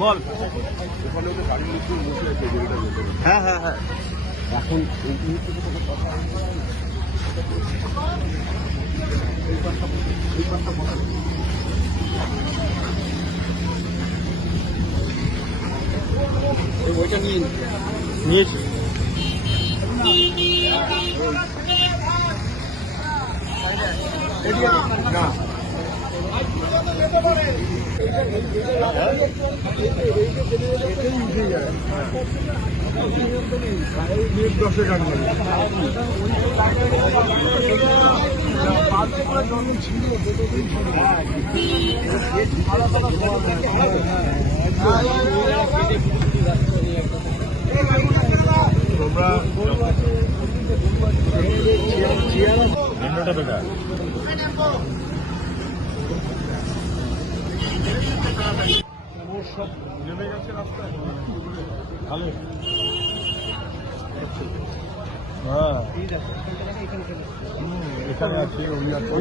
বল। হ্যাঁ হ্যাঁ হ্যাঁ, এখন ওইটা নিয়েছি। না তোমরা বেটা সব নেমে গেছে রাস্তায়। ভালো, হ্যাঁ এখানে আছে, ওই আছে,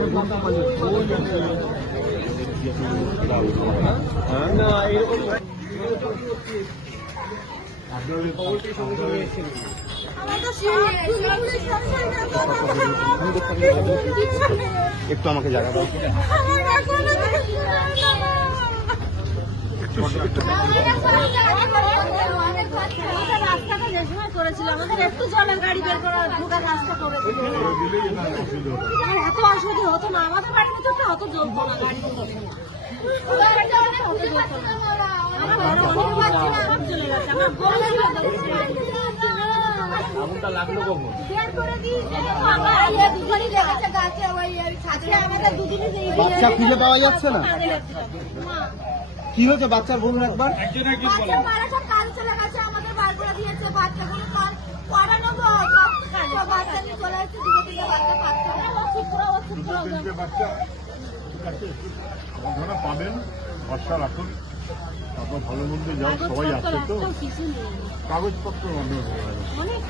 একটু আমাকে জায়গা দাও। রাস্তাটা যে সময় করেছিল আমাদের একটু জলের গাড়ি বের করা ঢোকার রাস্তা করেছিল, এত অসুবিধা হতো না, আমাদের বাড়ির ভিতরটা অত জ্বলতো না, গাড়ি বাচ্চা খুঁজে পাওয়া যাচ্ছে না, কি হয়েছে বাচ্চার? বলুন একবার। কাজ চলে গেছে, আমাদের বার করে দিয়েছে, বাচ্চাগুলো কাল পড়ানো বাচ্চা নিয়ে চলে আসছে, দুটো তিনটে বাচ্চা পাবেন, ভরসা রাখুন, তারপর ভালো মন্দ যাও, সবাই আছে তো, কাগজপত্র অনেক